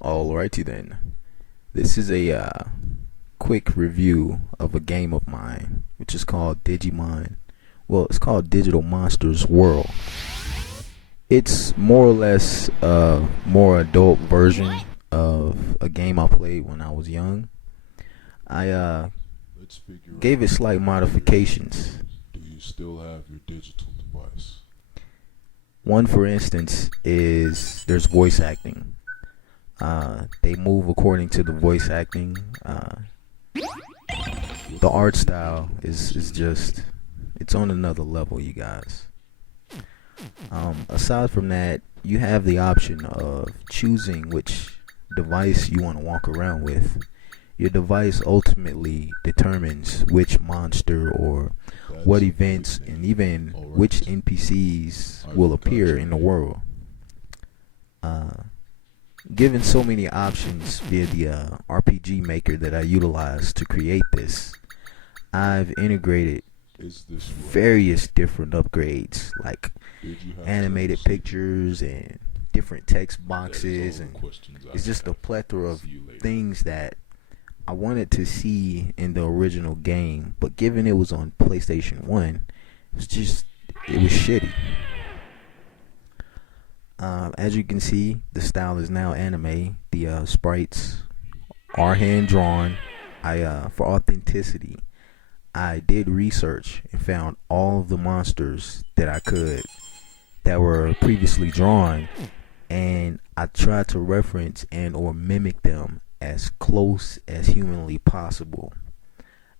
Alrighty then. This is a quick review of a game of mine, which is called Digimon. Well, it's called Digital Monsters World. It's more or less a more adult version of a game I played when I was young. I Let's figure gave out it slight modifications. do you still have your digital device? One, for instance, is there's voice acting. They move according to the voice acting. The art style is just it's on another level, you guys. Aside from that, you have the option of choosing which device you want to walk around with. Your device ultimately determines which monster or what That's a big events and name. even which Alright, NPCs I will forgot appear your in the name. world. Uh, Given so many options via the RPG maker that I utilize to create this, I've integrated Is this right? various different upgrades like Did you have animated turtle sleep? pictures and different text That is all boxes, the and questions I it's just a have. plethora of See you later. things that I wanted to see in the original game, but given it was on PlayStation 1, it was shitty. As you can see, the style is now anime. The sprites are hand drawn. For authenticity, I did research and found all of the monsters that I could that were previously drawn, and I tried to reference and or mimic them as close as humanly possible,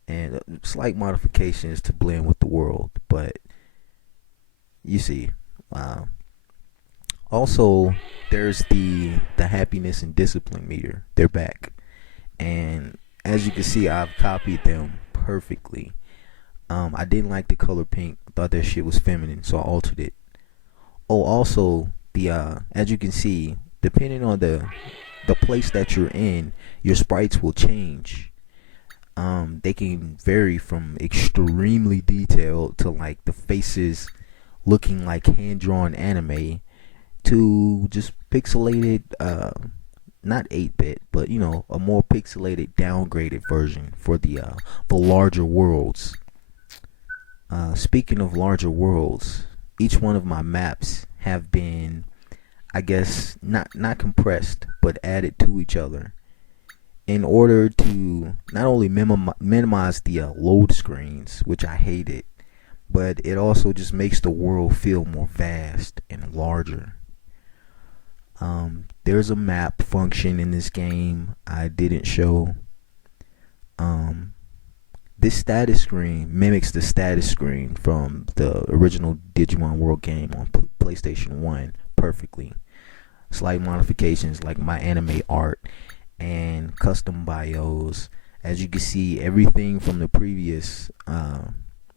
and slight modifications to blend with the world. But you see, uh, also there's the happiness and discipline meter. They're back, and as you can see, I've copied them perfectly. I didn't like the color pink. Thought that shit was feminine, so I altered it. Oh, also the as you can see, depending on the place that you're in, your sprites will change. They can vary from extremely detailed to like the faces looking like hand drawn anime to just pixelated, not 8-bit, but a more pixelated, downgraded version for the larger worlds. Speaking of larger worlds, each one of my maps have been, I guess, not compressed, but added to each other in order to not only minimize the load screens, which I hated, but it also just makes the world feel more vast and larger. There's a map function in this game I didn't show. Um, this status screen mimics the status screen from the original Digimon World game on PlayStation 1 perfectly. Slight modifications like my anime art and custom bios. As you can see, everything from the previous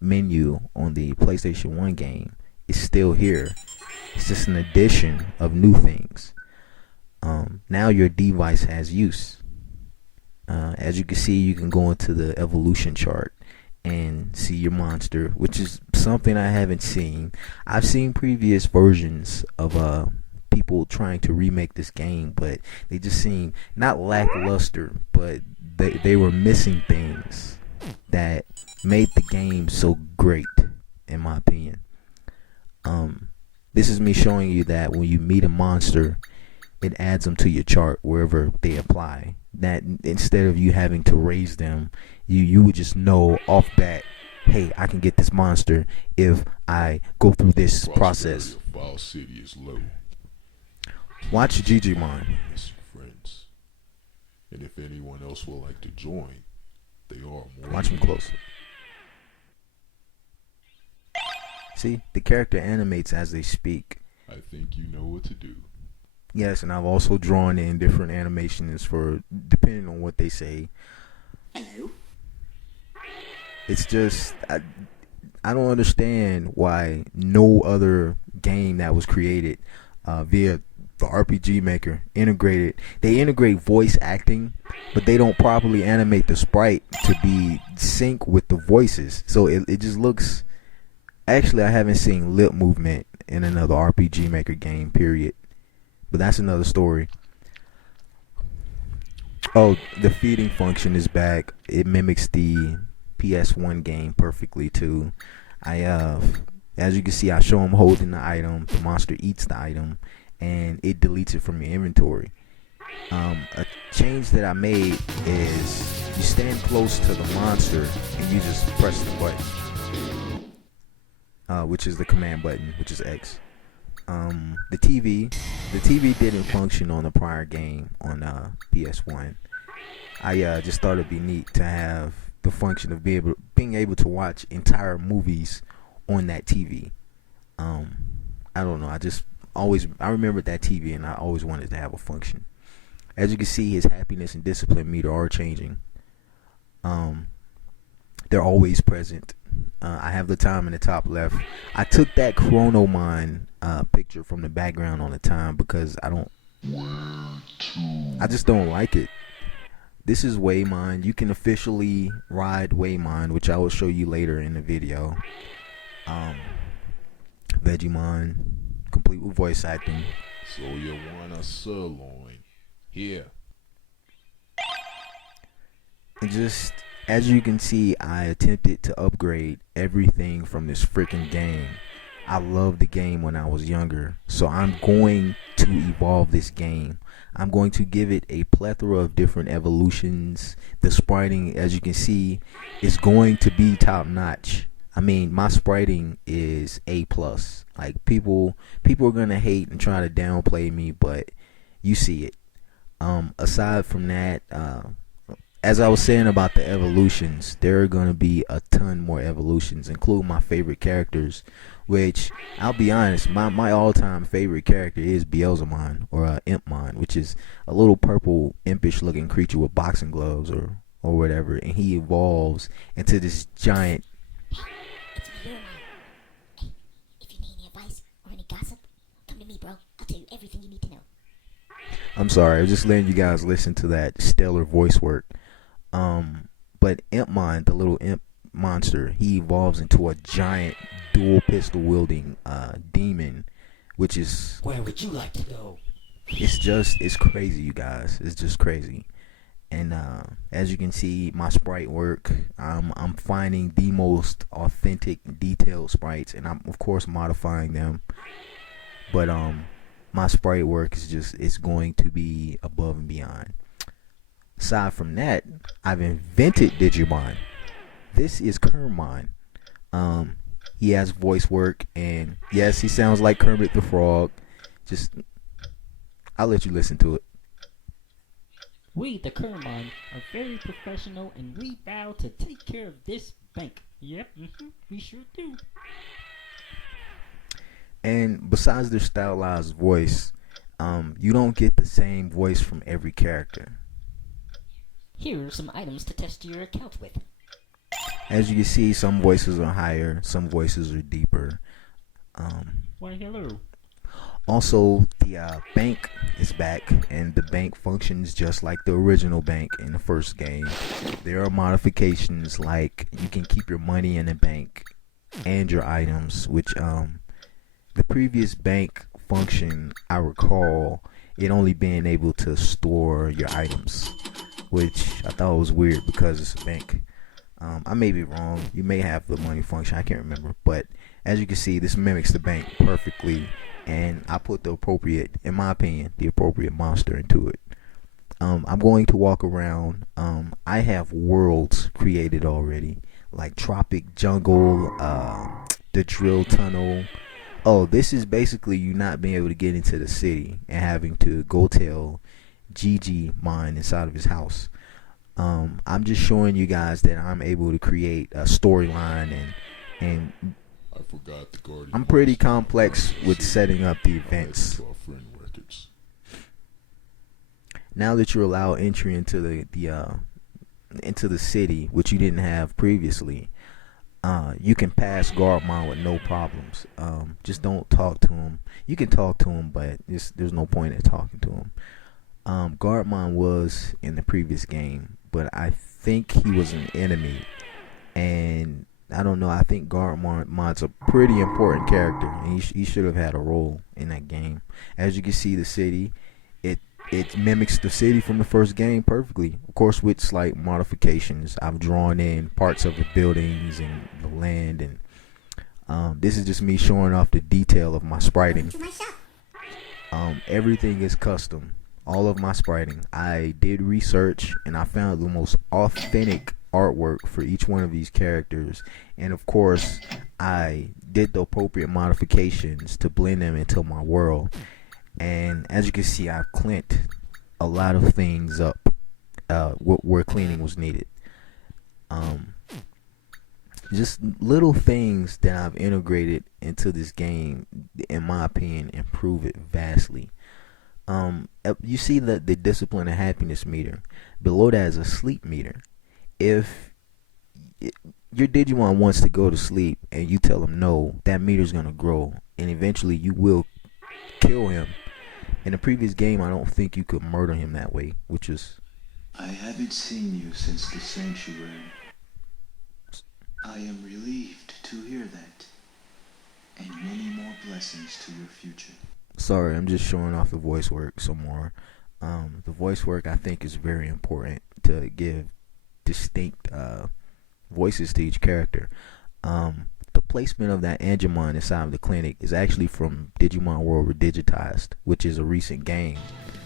menu on the PlayStation 1 game is still here. It's just an addition of new things. Now your device has use. As you can see, you can go into the evolution chart and see your monster, which is something I haven't seen. I've seen previous versions of people trying to remake this game, but they just seem not lackluster, but they were missing things that made the game so great, in my opinion. This is me showing you that when you meet a monster, it adds them to your chart wherever they apply. That instead of you having to raise them, you would just know off bat, hey, I can get this monster if I go through this Prosperity process. of Foul City is low. Watch Please Digimon. join us, friends. And if anyone else would like to join, they are more Watch than them closely. See, the character animates as they speak. I think you know what to do. Yes, and I've also drawn in different animations for depending on what they say. It's just I don't understand why no other game that was created via the RPG maker integrated. They integrate voice acting, but they don't properly animate the sprite to be sync with the voices. So it just looks. Actually, I haven't seen lip movement in another RPG maker game. Period. But that's another story. Oh, the feeding function is back. It mimics the PS1 game perfectly too. I as you can see, I show him holding the item. The monster eats the item, and it deletes it from your inventory. A change that I made is you stand close to the monster and you just press the button, which is the command button, which is X. The TV didn't function on the prior game on PS1. I just thought it'd be neat to have the function of being able to watch entire movies on that TV. I don't know. I remembered that TV, and I always wanted to have a function. As you can see, his happiness and discipline meter are changing. They're always present. I have the time in the top left. I took that Chronomine picture from the background on the time because I just don't like it. This is Waymine. You can officially ride Waymine, which I will show you later in the video. Vegemine, complete with voice acting. So you want a sirloin? Here. And just as you can see, I attempted to upgrade everything from this freaking game. I loved the game when I was younger, so I'm going to evolve this game. I'm going to give it a plethora of different evolutions. The spriting, as you can see, is going to be top notch. I mean, my spriting is A+. Like people are gonna hate and try to downplay me, but you see it. Aside from that, as I was saying about the evolutions, there are going to be a ton more evolutions, including my favorite characters, which I'll be honest, my all-time favorite character is Beelzemon, or Impmon, which is a little purple impish looking creature with boxing gloves or whatever, and he evolves into this giant. It's me, your mom. Hey, if you need any advice or any gossip, come to me, bro. I'll tell you everything you need to know. I'm sorry, I was just letting you guys listen to that stellar voice work. But Impmon, the little imp monster, he evolves into a giant dual pistol wielding demon, which is, Where would you like to go? it's crazy, you guys. It's just crazy. And as you can see, my sprite work, I'm finding the most authentic, detailed sprites, and I'm of course modifying them. But my sprite work is it's going to be above and beyond. Aside from that, I've invented Digimon. This is Carmine. He has voice work, and yes, he sounds like Kermit the Frog. I'll let you listen to it. We, the Carmine, are very professional, and we vow to take care of this bank. Yep, we sure do. And besides their stylized voice, you don't get the same voice from every character. Here are some items to test your account with. As you can see, some voices are higher, some voices are deeper. Why, hello. Also, the bank is back, and the bank functions just like the original bank in the first game. There are modifications like you can keep your money in the bank and your items, which the previous bank function, I recall it only being able to store your items, which I thought was weird because it's a bank. I may be wrong. You may have the money function. I can't remember. But as you can see, this mimics the bank perfectly. And I put the appropriate, in my opinion, the appropriate monster into it. I'm going to walk around. I have worlds created already. Like Tropic Jungle, the Drill Tunnel. Oh, this is basically you not being able to get into the city and having to go tell Gigi mine inside of his house. I'm just showing you guys that I'm able to create a storyline, and I forgot the Guardian. I'm pretty complex with setting up the events. To our friend records. Now that you're allowed entry into the city, which you didn't have previously, you can pass Guardmon with no problems. Just don't talk to him. You can talk to him, but there's no point in talking to him. Guardmon was in the previous game, but I think he was an enemy, and I don't know. I think Guardmon's a pretty important character, and he should have had a role in that game. As you can see, the city, it mimics the city from the first game perfectly. Of course, with slight modifications. I've drawn in parts of the buildings and the land, and this is just me showing off the detail of my spriting. To my shop. Everything is custom. All of my spriting. I did research and I found the most authentic artwork for each one of these characters, and of course I did the appropriate modifications to blend them into my world. And as you can see, I've cleaned a lot of things up where cleaning was needed. Just little things that I've integrated into this game, in my opinion, improve it vastly. You see the discipline and happiness meter. Below that is a sleep meter. If your Digimon wants to go to sleep and you tell him no, that meter's gonna grow, and eventually you will kill him. In the previous game, I don't think you could murder him that way, which is... I haven't seen you since the sanctuary. I am relieved to hear that, and many more blessings to your future. Sorry, I'm just showing off the voice work some more. The voice work, I think, is very important to give distinct voices to each character. The placement of that Angemon inside of the clinic is actually from Digimon World Redigitized, which is a recent game.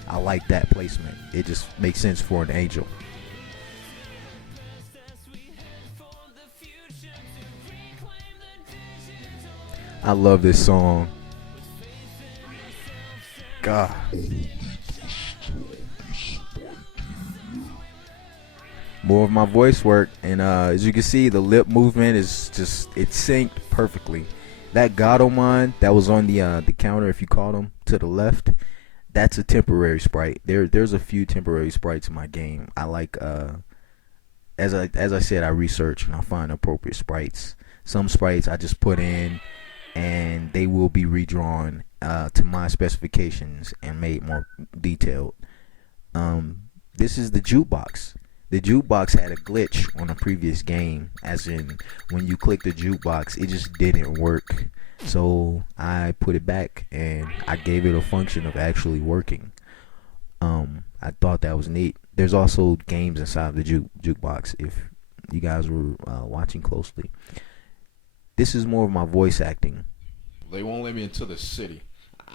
I like that placement. It just makes sense for an angel. I love this song. God. More of my voice work, and as you can see, the lip movement is just, it's synced perfectly. That Gatomon that was on the counter, if you call them, to the left, that's a temporary sprite. There's a few temporary sprites in my game. I like as I said, I research and I find appropriate sprites. Some sprites I just put in, and they will be redrawn to my specifications and made more detailed. This is the Jukebox. The Jukebox had a glitch on a previous game, as in when you click the Jukebox, it just didn't work. So I put it back and I gave it a function of actually working. I thought that was neat. There's also games inside of the Jukebox if you guys were watching closely. This is more of my voice acting. They won't let me into the city.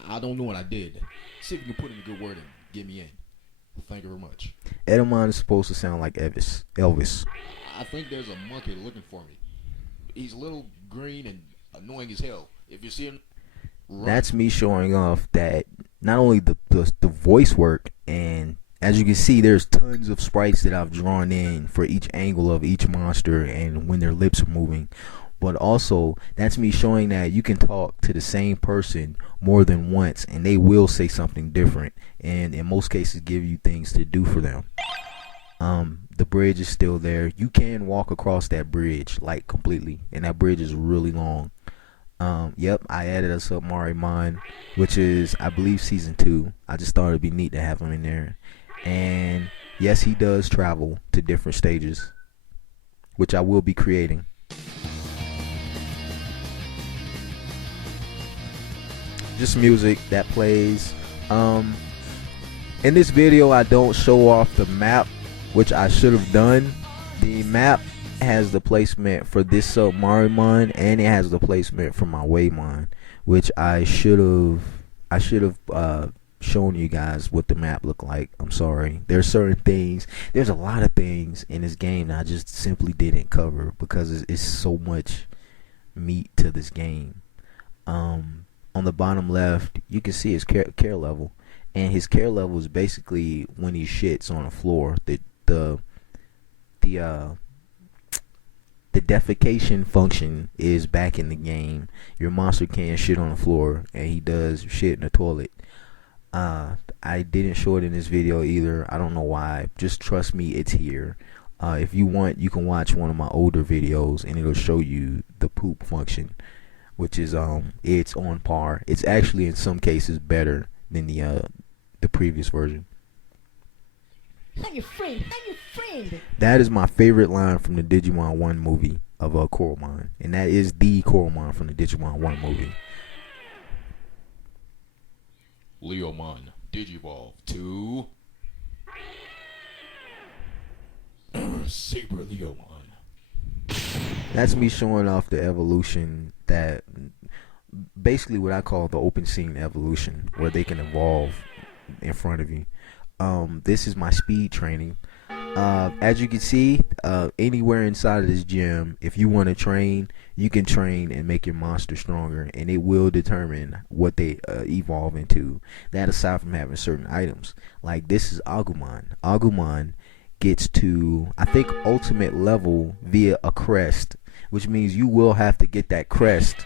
I don't know what I did. See if you can put in a good word and get me in. Thank you very much. Edamon is supposed to sound like Elvis. I think there's a monkey looking for me. He's a little green and annoying as hell. If you see him, run. That's me showing off that not only the voice work, and as you can see, there's tons of sprites that I've drawn in for each angle of each monster and when their lips are moving. But also, that's me showing that you can talk to the same person more than once and they will say something different, and in most cases give you things to do for them. The bridge is still there. You can walk across that bridge like completely, and that bridge is really long. Yep, I added a Submarimon, which is, I believe, season 2. I just thought it'd be neat to have him in there. And yes, he does travel to different stages, which I will be creating. Just music that plays. In this video, I don't show off the map, which I should have done. The map has the placement for this Submarimon, and it has the placement for my Waymon, which I should have shown you guys what the map looked like. I'm sorry. There's certain things. There's a lot of things in this game that I just simply didn't cover because it's so much meat to this game. On the bottom left, you can see his care level, and his care level is basically when he shits on the floor. The defecation function is back in the game. Your monster can shit on the floor, and he does shit in the toilet. I didn't show it in this video either. I don't know why. Just trust me, it's here. If you want, you can watch one of my older videos, and it'll show you the poop function, which is it's on par. It's actually in some cases better than the previous version. I'm your friend. I'm your friend. That is my favorite line from the Digimon 1 movie of Coromon, and that is the Coromon from the Digimon 1 movie. Leomon. Digivolve to Saber Leomon. That's me showing off the evolution that basically what I call the open scene evolution, where they can evolve in front of you. This is my speed training. As you can see, anywhere inside of this gym, if you want to train, you can train and make your monster stronger, and it will determine what they evolve into. That aside from having certain items, like this is Agumon. Agumon gets to, I think, ultimate level via a crest, which means you will have to get that crest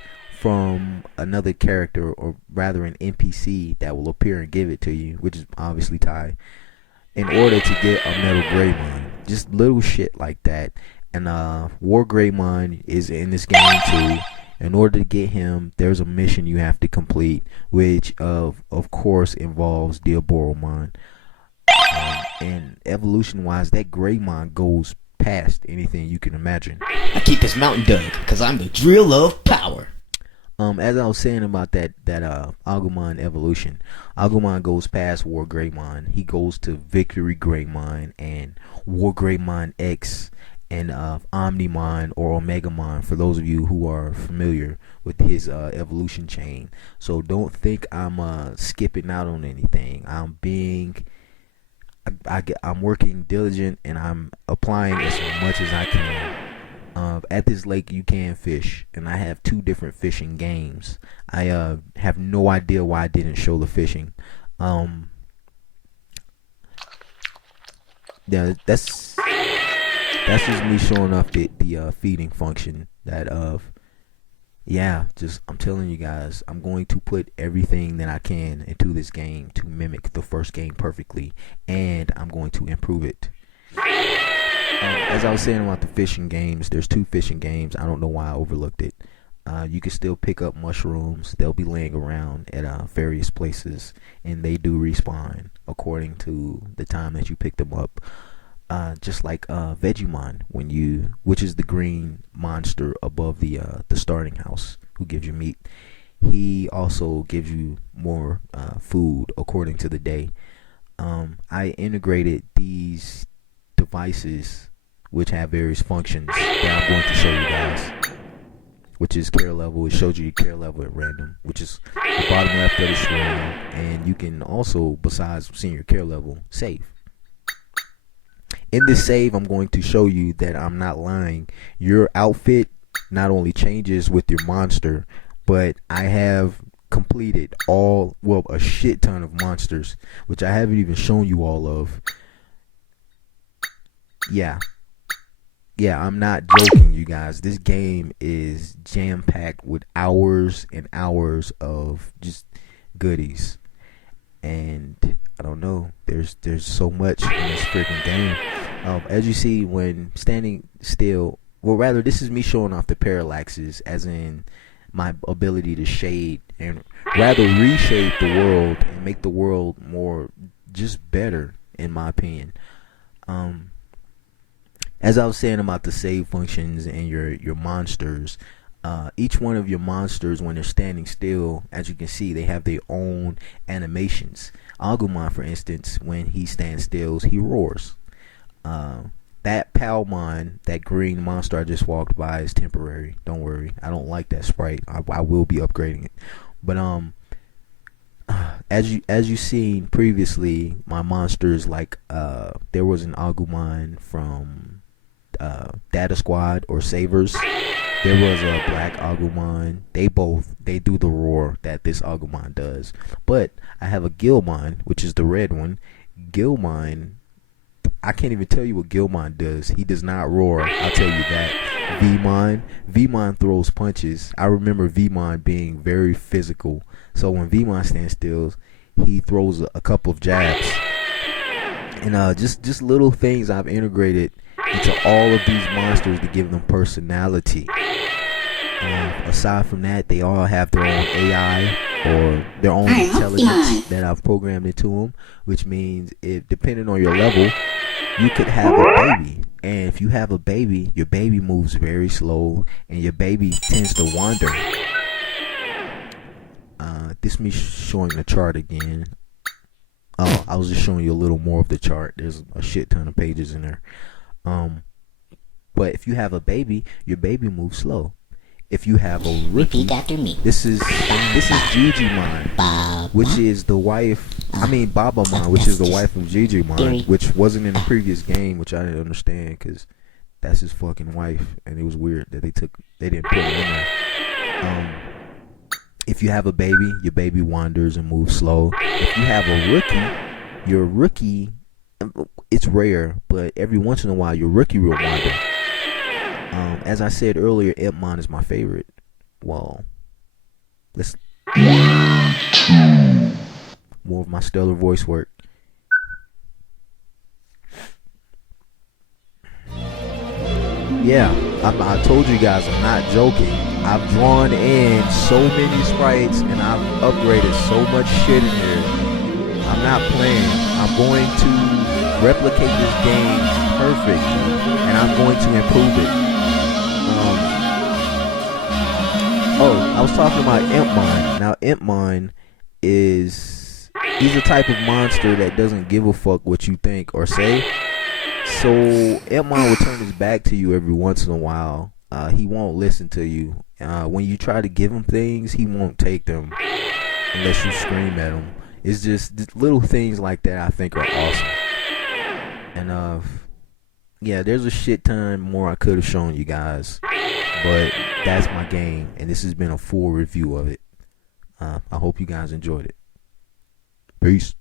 from another character, or rather an NPC that will appear and give it to you, which is obviously Ty, in order to get a Metal Greymon. Just little shit like that. And War Greymon is in this game too. In order to get him, there's a mission you have to complete, which of course involves Diaboromon. And evolution wise, that Greymon goes past anything you can imagine. I keep this mountain dug because I'm the drill of power. As I was saying about that Agumon evolution, Agumon goes past War Greymon. He goes to Victory Greymon and War Greymon X and Omnimon or Omegamon, for those of you who are familiar with his evolution chain. So don't think I'm skipping out on anything. I'm working diligent, and I'm applying as much as I can. At this lake you can fish, and I have 2 different fishing games. I have no idea why I didn't show the fishing. Yeah, that's just me showing off the feeding function. I'm telling you guys, I'm going to put everything that I can into this game to mimic the first game perfectly, and I'm going to improve it. As I was saying about the fishing games, there's 2 fishing games. I don't know why I overlooked it. You can still pick up mushrooms. They'll be laying around at various places, and they do respawn according to the time that you pick them up. Just like Vegemon, which is the green monster above the starting house, who gives you meat. He also gives you more food according to the day. I integrated these devices, which have various functions that I'm going to show you guys, which is care level. It shows you your care level at random, which is the bottom left of the screen. And you can also, besides seeing your care level, save. In this save, I'm going to show you that I'm not lying. Your outfit not only changes with your monster, but I have completed a shit ton of monsters, which I haven't even shown you all of. Yeah, I'm not joking, you guys. This game is jam-packed with hours and hours of just goodies. And I don't know, there's so much in this freaking game. As you see, when standing still, well, rather, this is me showing off the parallaxes, as in my ability to shade and rather reshape the world and make the world more just better, in my opinion. As I was saying about the save functions and your monsters, each one of your monsters, when they're standing still, as you can see, they have their own animations. Agumon, for instance, when he stands still, he roars. That Palmon, that green monster I just walked by, is temporary. Don't worry, I don't like that sprite. I will be upgrading it. But as you seen previously, my monsters, like there was an Agumon from Data Squad or Savers. There was a black Agumon. They do the roar that this Agumon does. But I have a Gilmon, which is the red one. Gilmon, I can't even tell you what Gilmon does. He does not roar, I'll tell you that. Vmon throws punches. I remember Vmon being very physical. So when Vmon stands still, he throws a couple of jabs. And just little things I've integrated into all of these monsters to give them personality. Aside from that, they all have their own AI or their own intelligence that I've programmed into them, which means, if depending on your level, you could have a baby. And if you have a baby, your baby moves very slow, and your baby tends to wander. This me showing the chart again. Oh, I was just showing you a little more of the chart. There's a shit ton of pages in there. But if you have a baby, your baby moves slow. If you have a rookie, Repeat after me. this is Jujimon, which is the wife. I mean Babamon, which is the wife of Jujimon, which wasn't in the previous game, which I didn't understand because that's his fucking wife, and it was weird that they didn't put it in there. If you have a baby, your baby wanders and moves slow. If you have a rookie, your rookie, it's rare, but every once in a while your rookie will wander. As I said earlier, Impmon is my favorite. Well, let's more of my stellar voice work. Yeah, I told you guys I'm not joking. I've drawn in so many sprites and I've upgraded so much shit in here. I'm not playing. I'm going to replicate this game perfectly and I'm going to improve it. I was talking about Impmon. Now Impmon he's a type of monster that doesn't give a fuck what you think or say. So Impmon will turn his back to you every once in a while. He won't listen to you. When you try to give him things, he won't take them unless you scream at him. It's just little things like that I think are awesome. And yeah, there's a shit ton more I could have shown you guys, but that's my game, and this has been a full review of it. I hope you guys enjoyed it. Peace.